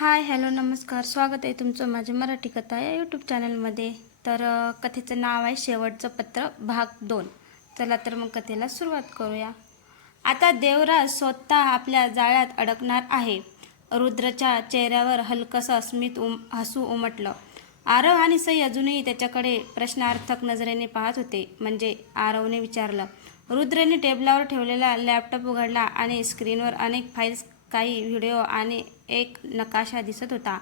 Hi hello नमस्कार, स्वागत आहे तुमचं माझ्या मराठी कथा या यूट्यूब चॅनलमध्ये. तर कथेचं नाव आहे शेवटचं पत्र भाग 2. चला तर मग कथेला सुरुवात करूया. आता देवराज स्वतः आपल्या जाळ्यात अडकणार आहे. रुद्रच्या चेहऱ्यावर हलकसं हसू उमटलं. आरव आणि सई अजूनही त्याच्याकडे प्रश्नार्थक नजरेने पाहत होते. म्हणजे आरवने विचारलं. रुद्रने टेबलावर ठेवलेला लॅपटॉप उघडला आणि स्क्रीनवर अनेक फाईल्स, काही व्हिडिओ आणि एक नकाशा दिसत होता.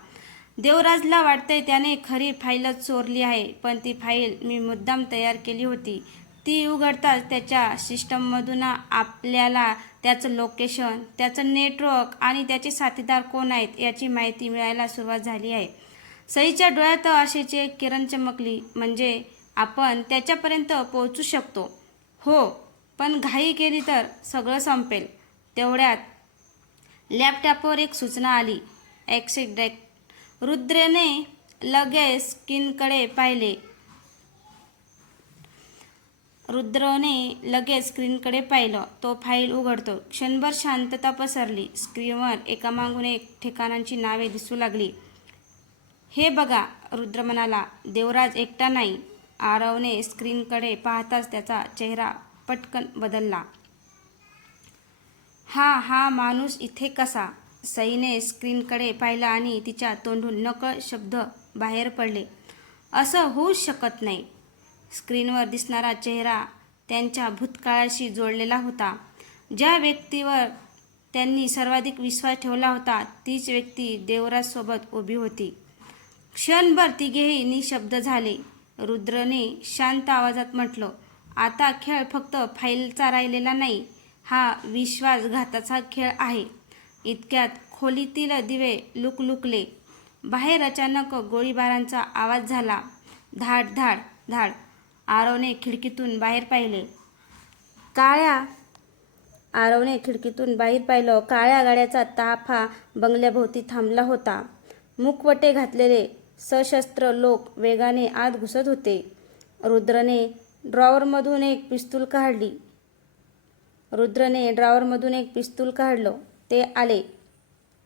देवराजला वाटतंय त्याने खरी फाईलच चोरली आहे, पण ती फाईल मी मुद्दाम तयार केली होती. ती उघडताच त्याच्या सिस्टममधून आपल्याला त्याचं लोकेशन, त्याचं नेटवर्क आणि त्याचे साथीदार कोण आहेत याची माहिती मिळायला सुरुवात झाली आहे. सईच्या डोळ्यात आशेची एक किरण चमकली. म्हणजे आपण त्याच्यापर्यंत पोहोचू शकतो. हो, पण घाई केली तर सगळं संपेल. तेवढ्यात लॅपटॉपवर एक सूचना आली. ॲक्सिडेंट. रुद्रने लगेच स्क्रीनकडे पाहिलं. तो फाईल उघडतो. क्षणभर शांतता पसरली. स्क्रीनवर एकामागून एक ठिकाणांची नावे दिसू लागली. हे बघा, रुद्र म्हणाला. देवराज एकटा नाही. आरवने स्क्रीनकडे पाहताच त्याचा चेहरा पटकन बदलला. हा माणूस इथे कसा? सईने स्क्रीनकडे पाहिलं आणि तिच्या तोंडून नकळत शब्द बाहेर पडले. असं होऊच शकत नाही. स्क्रीनवर दिसणारा चेहरा त्यांच्या भूतकाळाशी जोडलेला होता. ज्या व्यक्तीवर त्यांनी सर्वाधिक विश्वास ठेवला होता तीच व्यक्ती देवराजसोबत उभी होती. क्षणभर तिघेही निशब्द झाले. रुद्रने शांत आवाजात म्हटलं, आता खेळ फक्त फाईलचा राहिलेला नाही. हा विश्वासघाताचा खेळ आहे. इतक्यात खोलीतील दिवे लुकलुकले. बाहेर अचानक गोळीबारांचा आवाज झाला. धाड धाड धाड. आरवने खिडकीतून बाहेर पाहिलं. काळ्या गाड्याचा ताफा बंगल्याभोवती थांबला होता. मुखवटे घातलेले सशस्त्र लोक वेगाने आत घुसत होते. रुद्रने ड्रॉवरमधून एक पिस्तूल काढलं. ते आले.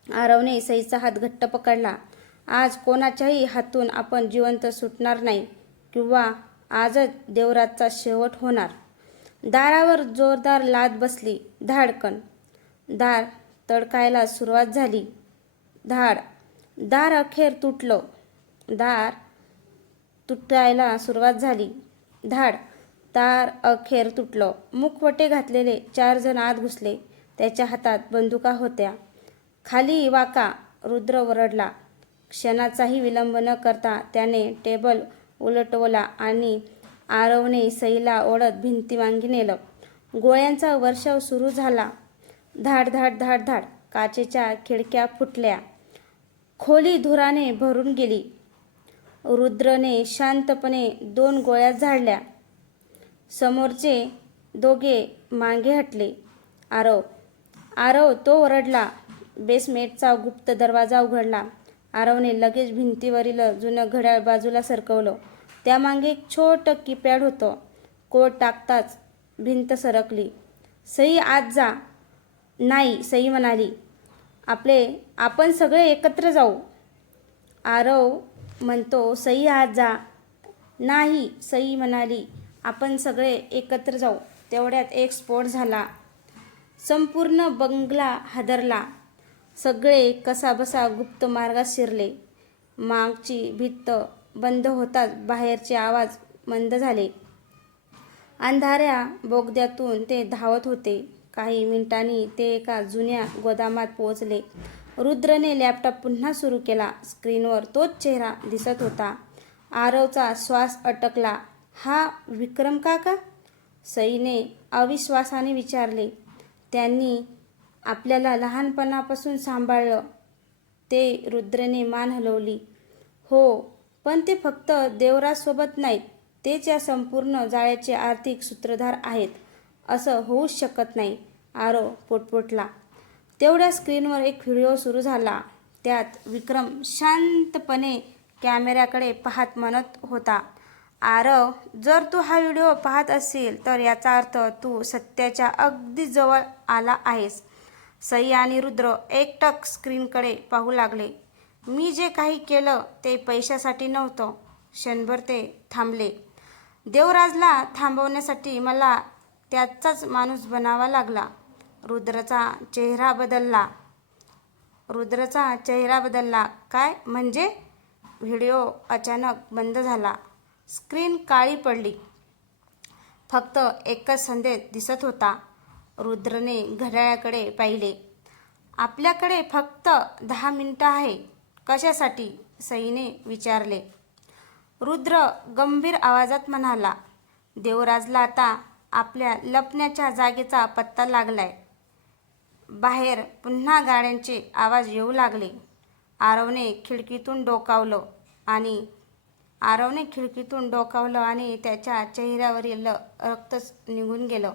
आरवने सईचा हात घट्ट पकडला. आज कोणाच्याही हातून आपण जिवंत सुटणार नाही, किंवा आजच देवराजचा शेवट होणार. दारावर जोरदार लाथ बसली. धाडकन. दार तडकायला सुरुवात झाली. धाड. दार अखेर तुटलं. दार तुटायला सुरुवात झाली. धाड. दार अखेर तुटलं. मुखवटे घातलेले 4 जण आत घुसले. त्याच्या हातात बंदुका होत्या. खाली वाका. रुद्र ओरडला. क्षणाचाही विलंब न करता त्याने टेबल उलटवला आणि आरवने सईला ओढत भिंतीमागे नेलं. गोळ्यांचा वर्षाव सुरू झाला. धाड धाड धाड धाड. काचेच्या खिडक्या फुटल्या. खोली धुराने भरून गेली. रुद्रने शांतपणे 2 गोळ्या झाडल्या. समोरचे दोघे मागे हटले. आरव तो ओरडला. बेसमेंटचा गुप्त दरवाजा उघडला. आरवने लगेच भिंतीवरील जुनं घड्याळ बाजूला सरकवलं. त्यामागे एक छोटं कीपॅड होतं. कोड टाकताच भिंत सरकली. सई आत जा. नाही, सई म्हणाली. आपण सगळे एकत्र जाऊ. आरव म्हणतो, सई आत जा. नाही, सई म्हणाली. आपण सगळे एकत्र जाऊ. तेवढ्यात एक स्फोट झाला. संपूर्ण बंगला हादरला. सगळे कसाबसा गुप्त मार्गात शिरले. मागची भिंत बंद होताच बाहेरचे आवाज मंद झाले. अंधाऱ्या बोगद्यातून ते धावत होते. काही मिनिटांनी ते एका जुन्या गोदामात पोहोचले. रुद्रने लॅपटॉप पुन्हा सुरू केला. स्क्रीनवर तोच चेहरा दिसत होता. आरवचा श्वास अटकला. हा विक्रम काका? सईने अविश्वासाने विचारले. त्यांनी आपल्याला लहानपणापासून सांभाळलं. ते रुद्रने मान हलवली. हो, पण ते फक्त देवराजसोबत नाहीत. तेच या संपूर्ण जाळ्याचे आर्थिक सूत्रधार आहेत. असं होऊच शकत नाही, आरव पुटपुटला. तेवढ्या स्क्रीनवर एक व्हिडिओ सुरू झाला. त्यात विक्रम शांतपणे कॅमेऱ्याकडे पाहत म्हणत होता, आरव, जर तू हा व्हिडिओ पाहत असेल तर याचा अर्थ तू सत्याच्या अगदी जवळ आला आहेस. सई आणि रुद्र एकटक स्क्रीनकडे पाहू लागले. मी जे काही केलं ते पैशासाठी नव्हतं. क्षणभर ते थांबले. देवराजला थांबवण्यासाठी मला त्याचाच माणूस बनावा लागला. रुद्रचा चेहरा बदलला. काय म्हणजे? व्हिडिओ अचानक बंद झाला. स्क्रीन काळी पडली. फक्त एकच संदेश दिसत होता. रुद्रने घड्याळाकडे पाहिले. आपल्याकडे फक्त 10 मिनिटं आहे. कशासाठी? सईने विचारले. रुद्र गंभीर आवाजात म्हणाला, देवराजला आता आपल्या लपण्याच्या जागेचा पत्ता लागलाय. बाहेर पुन्हा गाड्यांचे आवाज येऊ लागले. आरवने खिडकीतून डोकावलं आणि त्याच्या चेहऱ्यावरील रक्तच निघून गेलं.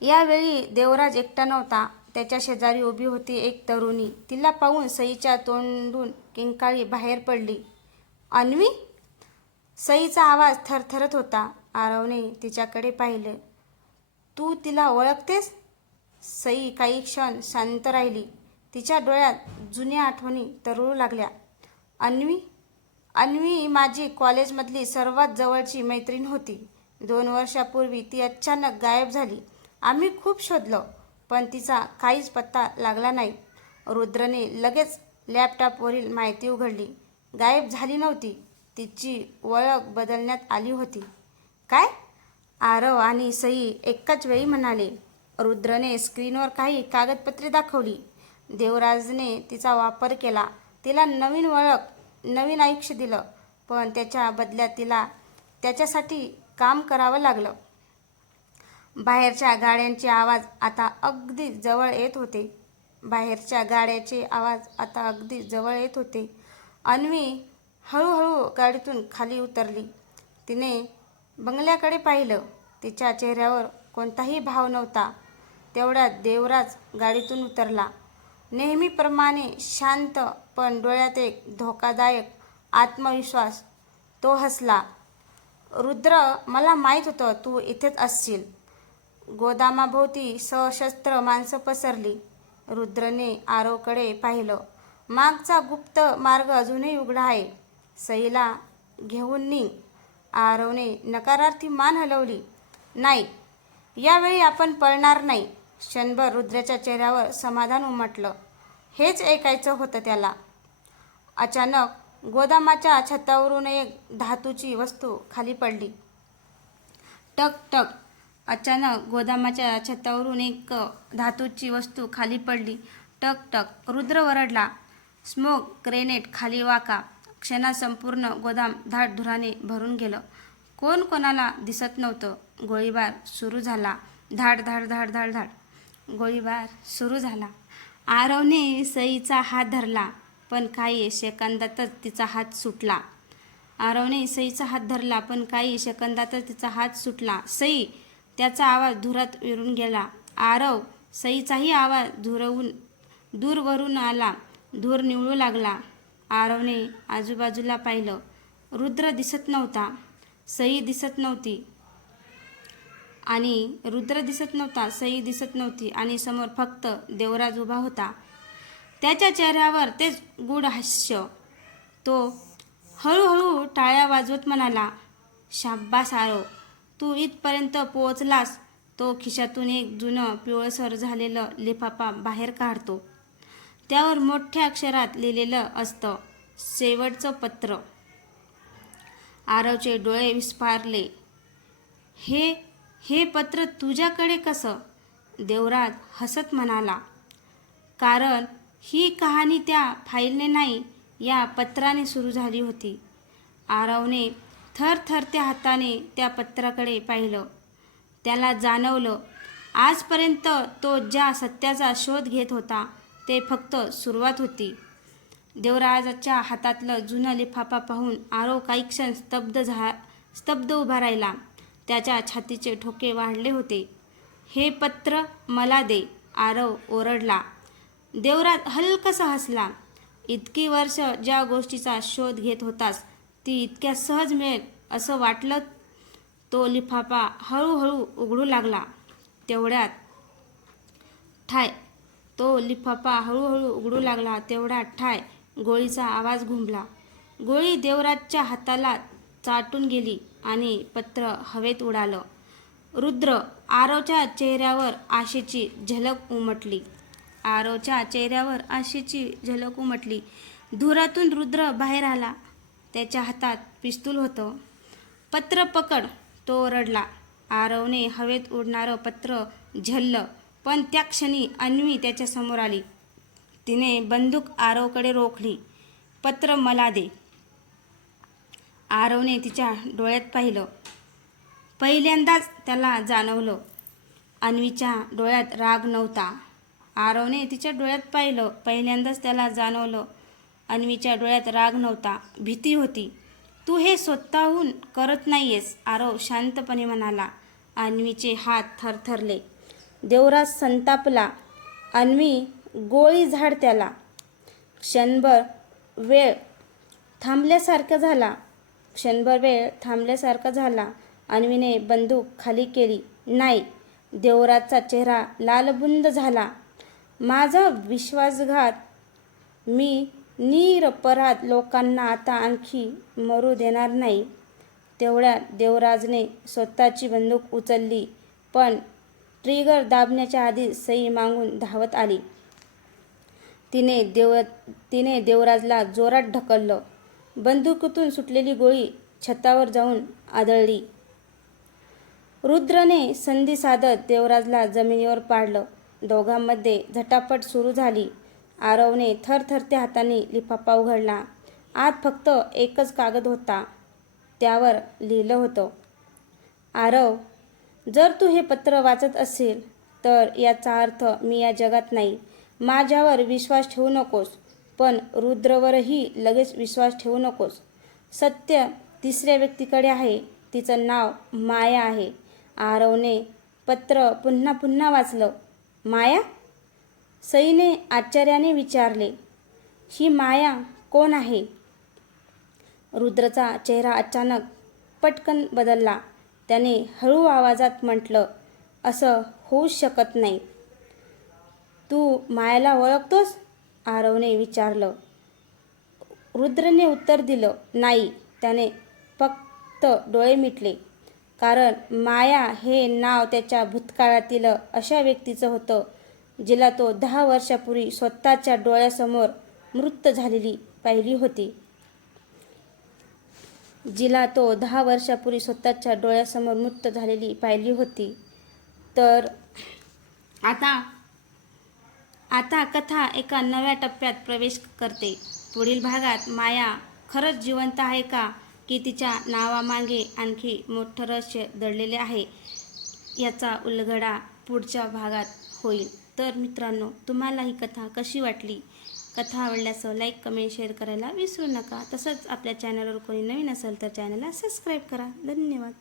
यावेळी देवराज एकटा नव्हता. त्याच्या शेजारी उभी होती एक तरुणी. तिला पाहून सईच्या तोंडून किंकाळी बाहेर पडली. अन्वी? सईचा आवाज थरथरत होता. आरवने तिच्याकडे पाहिलं. तू तिला ओळखतेस? सई काही क्षण शांत राहिली. तिच्या डोळ्यात जुन्या आठवणी तरळू लागल्या. अन्वी माझी कॉलेजमधली सर्वात जवळची मैत्रीण होती. 2 वर्षापूर्वी ती अचानक गायब झाली. आम्ही खूप शोधलं, पण तिचा काहीच पत्ता लागला नाही. रुद्रने लगेच लॅपटॉपवरील माहिती उघडली. गायब झाली नव्हती, तिची ओळख बदलण्यात आली होती. काय? आरव आणि सई एकाच वेळी म्हणाले. रुद्रने स्क्रीनवर काही कागदपत्रे दाखवली. देवराजने तिचा वापर केला. तिला नवीन ओळख, नवीन आयुष्य दिलं, पण त्याच्या बदल्यात तिला त्याच्यासाठी काम करावं लागलं. बाहेरच्या गाड्यांचे आवाज आता अगदी जवळ येत होते. अन्वी हळूहळू गाडीतून खाली उतरली. तिने बंगल्याकडे पाहिलं. तिच्या चेहऱ्यावर कोणताही भाव नव्हता. तेवढ्यात देवराज गाडीतून उतरला. नेहमीप्रमाणे शांत, पण डोळ्यात एक धोकादायक आत्मविश्वास. तो हसला. रुद्र, मला माहीत होतं तू इथेच असशील. गोदामाभोवती सशस्त्र माणसं पसरली. रुद्रने आरवकडे पाहिलं. मागचा गुप्त मार्ग अजूनही उघडा आहे. सईला घेऊन निघ. आरवने नकारार्थी मान हलवली. नाही, यावेळी आपण पळणार नाही. क्षणभर रुद्राच्या चेहऱ्यावर समाधान उमटलं. हेच ऐकायचं होतं त्याला. अचानक गोदामाच्या छतावरून एक धातूची वस्तू खाली पडली. टक टक. अचानक गोदामाच्या छतावरून एक धातूची वस्तू खाली पडली. टक टक. रुद्र ओरडला. स्मोक ग्रेनेड खाली वाका. क्षणात संपूर्ण गोदाम दाट धुराने भरून गेलं. कोणाला दिसत नव्हतं. गोळीबार सुरू झाला. धाड धाड धाड धाड धाड. गोळीबार सुरू झाला. आरवने सईचा हात धरला, पण काही सेकंदातच तिचा हात सुटला. सई! त्याचा आवाज धुरात विरून गेला. आरव! सईचाही आवाज दूरवरून आला. धूर निवळू लागला. आरवने आजूबाजूला पाहिलं. रुद्र दिसत नव्हता. सई दिसत नव्हती आणि समोर फक्त देवराज उभा होता. त्याच्या चेहऱ्यावर तेच गूढ हास्य. तो हळूहळू टाळ्या वाजवत म्हणाला, शाब्बास आरव, तू इथपर्यंत पोहोचलास. तो खिशातून एक जुनं पिवळसर झालेलं लिफाफा बाहेर काढतो. त्यावर मोठ्या अक्षरात लिहिलेलं असतं, शेवटचं पत्र. आरवचे डोळे विस्फारले. हे पत्र तुझ्याकडे कसं? देवराज हसत म्हणाला, कारण ही कहाणी त्या फाईलने नाही, या पत्राने सुरू झाली होती. आरवने थरथरत्या हाताने त्या पत्राकडे पाहिलं. त्याला जाणवलं, आजपर्यंत तो ज्या सत्याचा शोध घेत होता ते फक्त सुरुवात होती. देवराजाच्या हातातलं जुनं लिफाफा पाहून आरव काही क्षण स्तब्ध उभा राहिला. त्याच्या छातीचे ठोके वाढले होते. हे पत्र मला दे, आरव ओरडला. देवराज हलकसा हसला. इतकी वर्ष ज्या गोष्टीचा शोध घेत होतास ती इतक्या सहज मिळेल असं वाटलं? तो लिफाफा हळूहळू उघडू लागला. तेवढ्यात ठाय गोळीचा आवाज घुमला. गोळी देवराजच्या हाताला चाटून गेली आणि पत्र हवेत उडालं. रुद्र आरवच्या चेहऱ्यावर आशेची झलक उमटली. आरवच्या चेहऱ्यावर आशेची झलक उमटली. धुरातून रुद्र बाहेर आला. त्याच्या हातात पिस्तूल होतं. पत्र पकड, तो रडला. आरवने हवेत उडणारं पत्र झेललं, पण त्या क्षणी अन्वी त्याच्या समोर आली. तिने बंदूक आरवकडे रोखली. पत्र मला दे. आरवने तिच्या डोळ्यात पाहिलं. पहिल्यांदाच त्याला जाणवलं, अन्वीच्या डोळ्यात राग नव्हता. आरवने तिच्या डोळ्यात पाहिलं. पहिल्यांदाच त्याला जाणवलं, अन्वीच्या डोळ्यात राग नव्हता, भीती होती. तू हे स्वतःहून करत नाहीयेस, आरव शांतपणे म्हणाला. अन्वीचे हात थरथरले. देवराज संतापला. अन्वी, गोळी झाड त्याला. क्षणभर वेळ थांबल्यासारखा झाला. अन्वीने बंदूक खाली केली. नाही. देवराजचा चेहरा लालबुंद झाला. माझा विश्वासघात. मी निरपराध लोकांना आता आणखी मरू देणार नाही. तेवढ्यात देवराजने स्वतःची बंदूक उचलली, पण ट्रिगर दाबण्याच्या आधी सई मागून धावत आली. तिने देवराजला जोरात ढकललं. बंदुकीतून सुटलेली गोळी छतावर जाऊन आदळली. रुद्रने संधी साधत देवराजला जमिनीवर पाडलं. दोघांमध्ये झटापट सुरू झाली. आरवने थरथरत्या हाताने लिफाफा उघडला. आत फक्त एकच कागद होता. त्यावर लिहिलं होतं, आरव, जर तू हे पत्र वाचत असेल तर याचा अर्थ मी या जगात नाही. माझ्यावर विश्वास ठेवू नकोस, पण रुद्रवरही लगेच विश्वास ठेवू नकोस. सत्य तिसऱ्या व्यक्तीकडे आहे. तिचं नाव माया आहे. आरवने पत्र पुन्हा पुन्हा वाचलं. माया? सईने आश्चर्याने विचारले. ही माया कोण आहे? रुद्रचा चेहरा अचानक पटकन बदलला. त्याने हळू आवाजात म्हटलं, असं होऊच शकत नाही. तू मायाला ओळखतोस? आरवने विचारलं. रुद्रने उत्तर दिलं, नाही. त्याने फक्त डोळे मिटले. कारण माया हे नाव त्याच्या भूतकाळातील अशा व्यक्तीचं होतं जिला तो 10 वर्षापूर्वी स्वतःच्या डोळ्यासमोर मृत झालेली पाहिली होती. तर आता कथा एका नव्या टप्प्यात प्रवेश करते. पुढील भागात माया खरंच जिवंत आहे का, की तिच्या नावामागे आणखी मोठं रहस्य दडलेले आहे, याचा उलगडा पुढच्या भागात होईल. तर मित्रांनो, तुम्हाला ही कथा कशी वाटली? कथा आवडल्यास लाईक, कमेंट, शेअर करायला विसरू नका. तसंच आपल्या चॅनलवर कोणी नवीन असेल तर चॅनलला सबस्क्राईब करा. धन्यवाद.